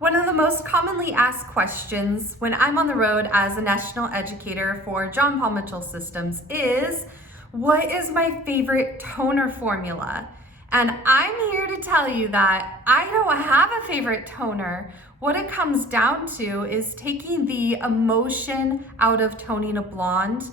One of the most commonly asked questions when I'm on the road as a national educator for John Paul Mitchell Systems is, what is my favorite toner formula? And I'm here to tell you that I don't have a favorite toner. What it comes down to is taking the emotion out of toning a blonde,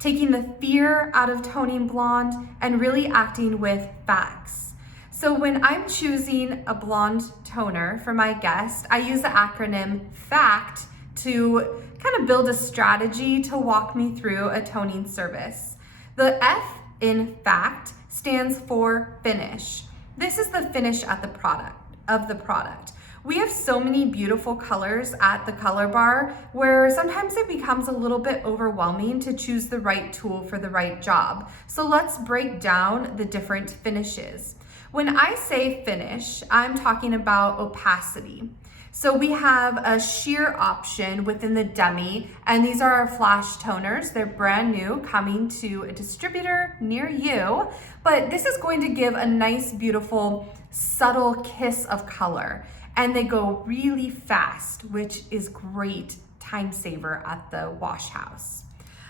taking the fear out of toning blonde, and really acting with facts. So when I'm choosing a blonde toner for my guest, I use the acronym FACT to kind of build a strategy to walk me through a toning service. The F in FACT stands for finish. This is the finish at the product. We have so many beautiful colors at the color bar where sometimes it becomes a little bit overwhelming to choose the right tool for the right job. So let's break down the different finishes. When I say finish, I'm talking about opacity. So we have a sheer option within the Demi, and these are our flash toners. They're brand new, coming to a distributor near you, but this is going to give a nice, beautiful, subtle kiss of color, and they go really fast, which is great time saver at the wash house.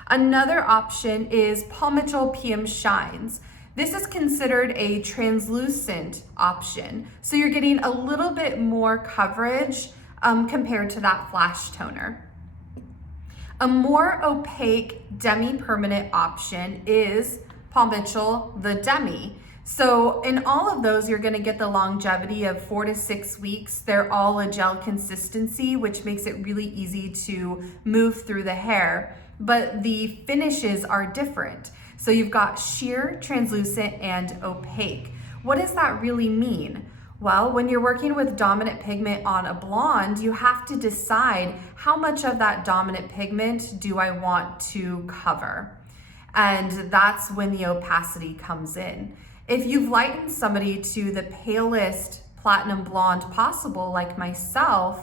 Another option is Paul Mitchell PM Shines. This is considered a translucent option, so you're getting a little bit more coverage compared to that flash toner. A more opaque demi-permanent option is Paul Mitchell, the Demi. So in all of those, you're gonna get the longevity of 4 to 6 weeks. They're all a gel consistency, which makes it really easy to move through the hair, but the finishes are different. So you've got sheer, translucent, and opaque. What does that really mean? Well, when you're working with dominant pigment on a blonde, you have to decide how much of that dominant pigment do I want to cover. And that's when the opacity comes in. If you've lightened somebody to the palest platinum blonde possible, like myself,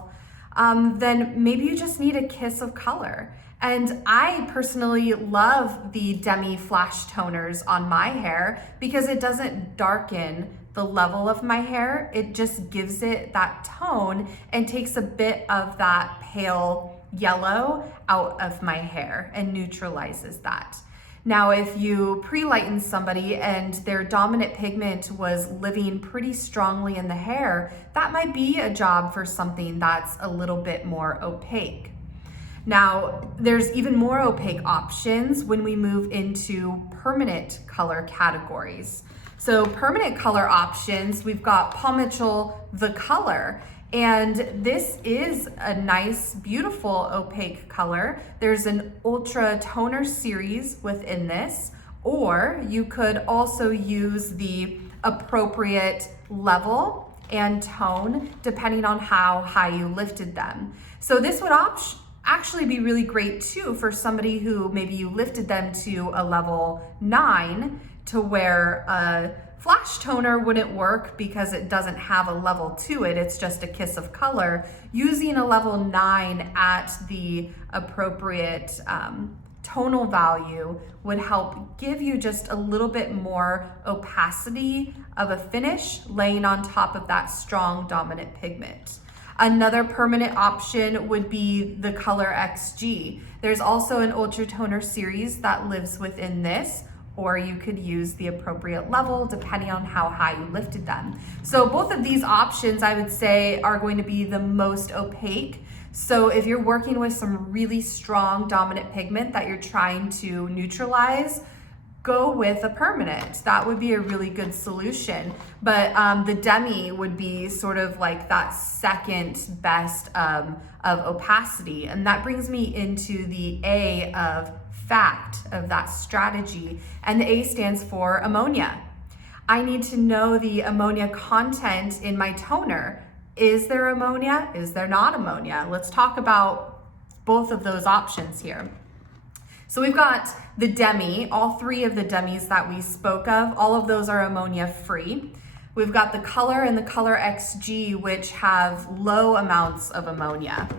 then maybe you just need a kiss of color. And I personally love the Demi Flash toners on my hair because it doesn't darken the level of my hair. It just gives it that tone and takes a bit of that pale yellow out of my hair and neutralizes that. Now, if you pre-lighten somebody and their dominant pigment was living pretty strongly in the hair, that might be a job for something that's a little bit more opaque. Now, there's even more opaque options when we move into permanent color categories. So permanent color options, we've got Paul Mitchell, the color, and this is a nice, beautiful opaque color. There's an ultra toner series within this, or you could also use the appropriate level and tone depending on how high you lifted them. So this would actually be really great too for somebody who maybe you lifted them to a level 9 to where a flash toner wouldn't work because it doesn't have a level to it. It's just a kiss of color. Using a level 9 at the appropriate tonal value would help give you just a little bit more opacity of a finish laying on top of that strong dominant pigment. Another permanent option would be the color XG. There's also an ultra toner series that lives within this, or you could use the appropriate level depending on how high you lifted them. So both of these options, I would say, are going to be the most opaque. So if you're working with some really strong dominant pigment that you're trying to neutralize, go with a permanent. That would be a really good solution. But the Demi would be sort of like that second best of opacity. And that brings me into the A of fact of that strategy. And the A stands for ammonia. I need to know the ammonia content in my toner. Is there ammonia? Is there not ammonia? Let's talk about both of those options here. So we've got the Demi, all 3 of the Demis that we spoke of, all of those are ammonia free. We've got the color and the color XG, which have low amounts of ammonia.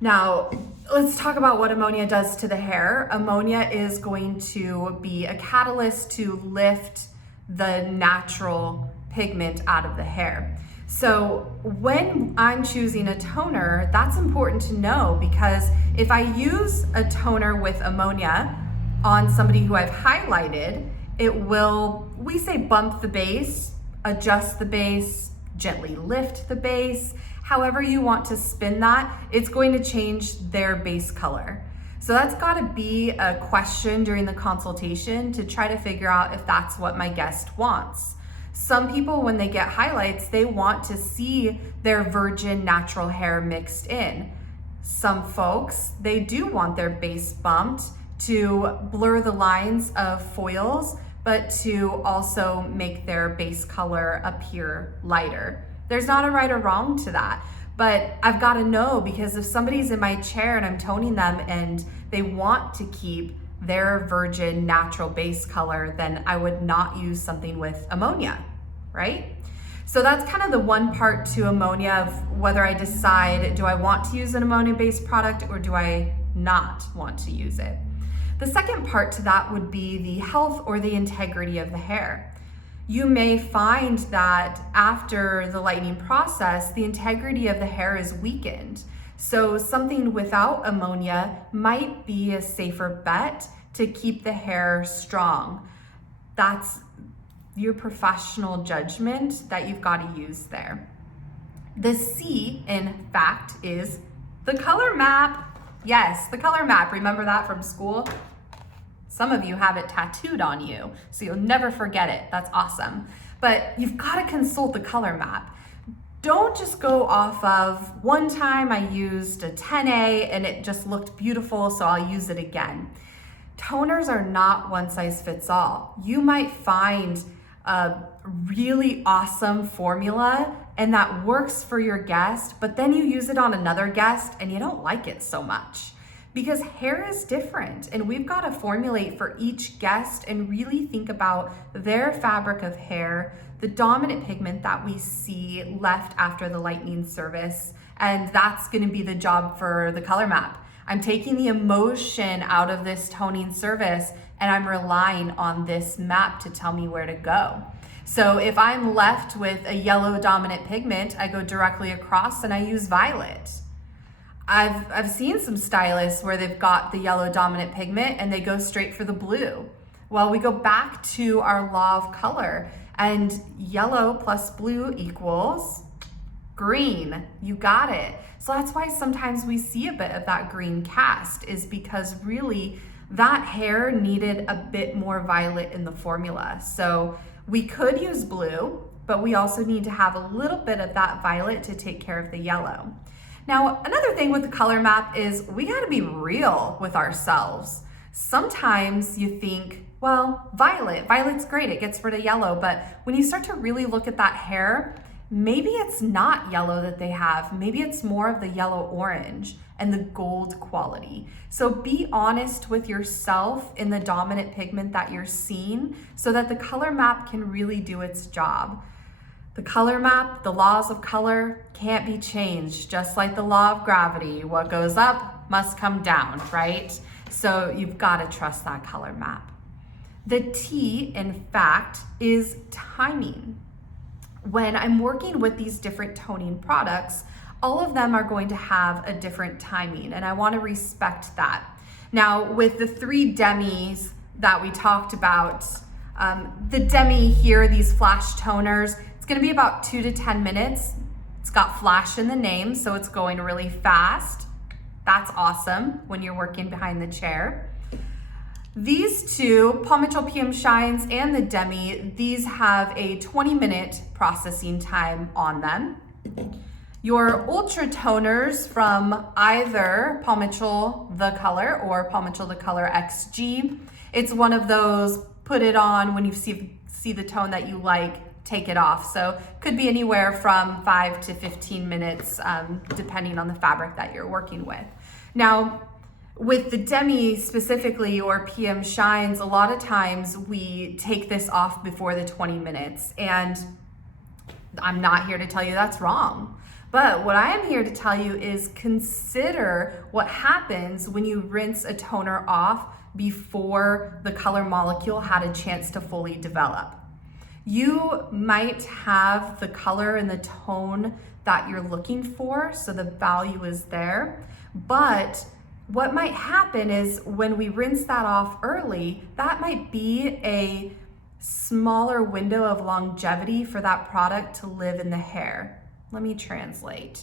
Now, let's talk about what ammonia does to the hair. Ammonia is going to be a catalyst to lift the natural pigment out of the hair. So when I'm choosing a toner, that's important to know, because if I use a toner with ammonia on somebody who I've highlighted, it will, we say, bump the base, adjust the base, gently lift the base. However you want to spin that, it's going to change their base color. So that's got to be a question during the consultation to try to figure out if that's what my guest wants. Some people, when they get highlights, they want to see their virgin natural hair mixed in. Some folks, they do want their base bumped to blur the lines of foils, but to also make their base color appear lighter. There's not a right or wrong to that, but I've got to know, because if somebody's in my chair and I'm toning them and they want to keep their virgin natural base color, then I would not use something with ammonia, right? So that's kind of the one part to ammonia of whether I decide, do I want to use an ammonia-based product or do I not want to use it? The second part to that would be the health or the integrity of the hair. You may find that after the lightening process, the integrity of the hair is weakened. So something without ammonia might be a safer bet to keep the hair strong. That's your professional judgment that you've got to use there. The C, in fact, is the color map. Yes, the color map. Remember that from school? Some of you have it tattooed on you, so you'll never forget it. That's awesome. But you've got to consult the color map. Don't just go off of, one time I used a 10A and it just looked beautiful, so I'll use it again. Toners are not one size fits all. You might find a really awesome formula and that works for your guest, but then you use it on another guest and you don't like it so much. Because hair is different, and we've got to formulate for each guest and really think about their fabric of hair, the dominant pigment that we see left after the lightening service, and that's going to be the job for the color map. I'm taking the emotion out of this toning service and I'm relying on this map to tell me where to go. So if I'm left with a yellow dominant pigment, I go directly across and I use violet. I've seen some stylists where they've got the yellow dominant pigment and they go straight for the blue. Well, we go back to our law of color, and yellow plus blue equals green. You got it. So that's why sometimes we see a bit of that green cast, is because really that hair needed a bit more violet in the formula. So we could use blue, but we also need to have a little bit of that violet to take care of the yellow. Now, another thing with the color map is we gotta be real with ourselves. Sometimes you think, well, violet's great, it gets rid of yellow, but when you start to really look at that hair, maybe it's not yellow that they have, maybe it's more of the yellow orange and the gold quality. So be honest with yourself in the dominant pigment that you're seeing so that the color map can really do its job. The color map, the laws of color can't be changed, just like the law of gravity. What goes up must come down, right? So you've got to trust that color map. The T, in fact, is timing. When I'm working with these different toning products, all of them are going to have a different timing, and I want to respect that. Now, with the 3 demis that we talked about, the demi here, these flash toners, it's going to be about 2 to 10 minutes. It's got flash in the name, so it's going really fast. That's awesome when you're working behind the chair. These two, Paul Mitchell PM Shines and the Demi, these have a 20-minute processing time on them. Your Ultra Toners from either Paul Mitchell The Color or Paul Mitchell The Color XG, it's one of those, put it on when you see the tone that you like, take it off. So could be anywhere from 5 to 15 minutes, depending on the fabric that you're working with. Now, with the Demi specifically, or PM Shines, a lot of times we take this off before the 20 minutes, and I'm not here to tell you that's wrong. But what I am here to tell you is consider what happens when you rinse a toner off before the color molecule had a chance to fully develop. You might have the color and the tone that you're looking for, so the value is there. But what might happen is when we rinse that off early, that might be a smaller window of longevity for that product to live in the hair. Let me translate.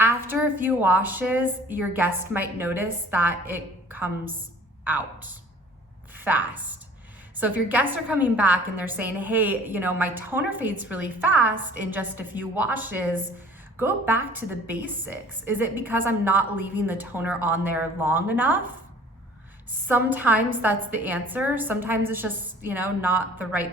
After a few washes, your guest might notice that it comes out fast. So if your guests are coming back and they're saying, hey, my toner fades really fast in just a few washes, go back to the basics. Is it because I'm not leaving the toner on there long enough? Sometimes that's the answer. Sometimes it's just, not the right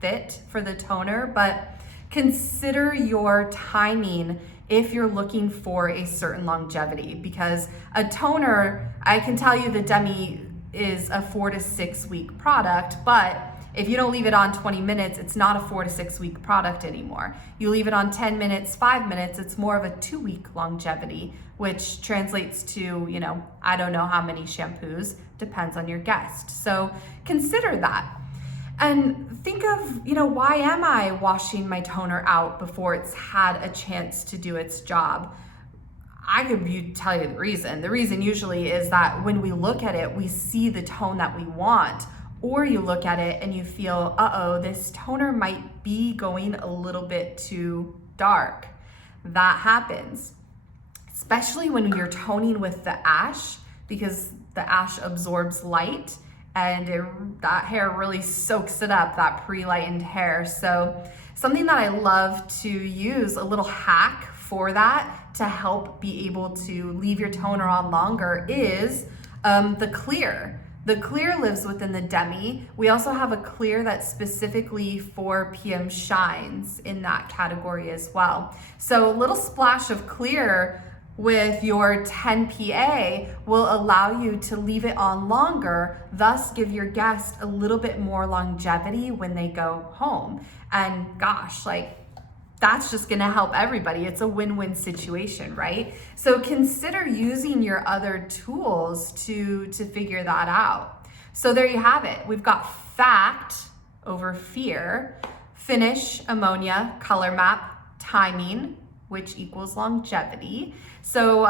fit for the toner, but consider your timing if you're looking for a certain longevity, because a toner, I can tell you the Demi is a 4 to 6 week product, but if you don't leave it on 20 minutes, it's not a 4 to 6 week product anymore. You leave it on 10 minutes, 5 minutes, it's more of a 2 week longevity, which translates to, I don't know how many shampoos, depends on your guest. So consider that. And think of, why am I washing my toner out before it's had a chance to do its job? I could tell you the reason. The reason usually is that when we look at it, we see the tone that we want, or you look at it and you feel, this toner might be going a little bit too dark. That happens, especially when you're toning with the ash, because the ash absorbs light and that hair really soaks it up, that pre-lightened hair. So something that I love to use, a little hack for that to help be able to leave your toner on longer, is the clear. The clear lives within the Demi. We also have a clear that's specifically for PM shines in that category as well. So a little splash of clear with your 10 PA will allow you to leave it on longer, thus give your guest a little bit more longevity when they go home. And gosh, that's just gonna help everybody. It's a win-win situation, right? So consider using your other tools to figure that out. So there you have it. We've got fact over fear, finish, ammonia, color map, timing, which equals longevity. So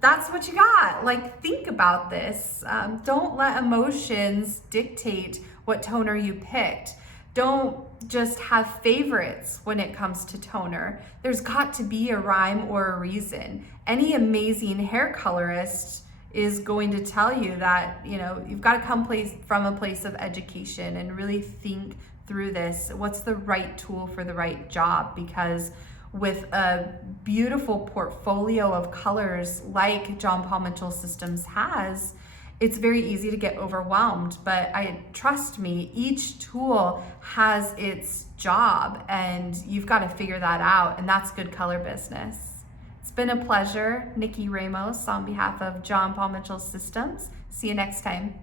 that's what you got. Think about this. Don't let emotions dictate what toner you picked. Don't just have favorites when it comes to toner. There's got to be a rhyme or a reason. Any amazing hair colorist is going to tell you that, you've got to come from a place of education and really think through this. What's the right tool for the right job? Because with a beautiful portfolio of colors like John Paul Mitchell Systems has, it's very easy to get overwhelmed, but trust me, each tool has its job and you've got to figure that out, and that's good color business. It's been a pleasure. NikkiRamos on behalf of John Paul Mitchell Systems. See you next time.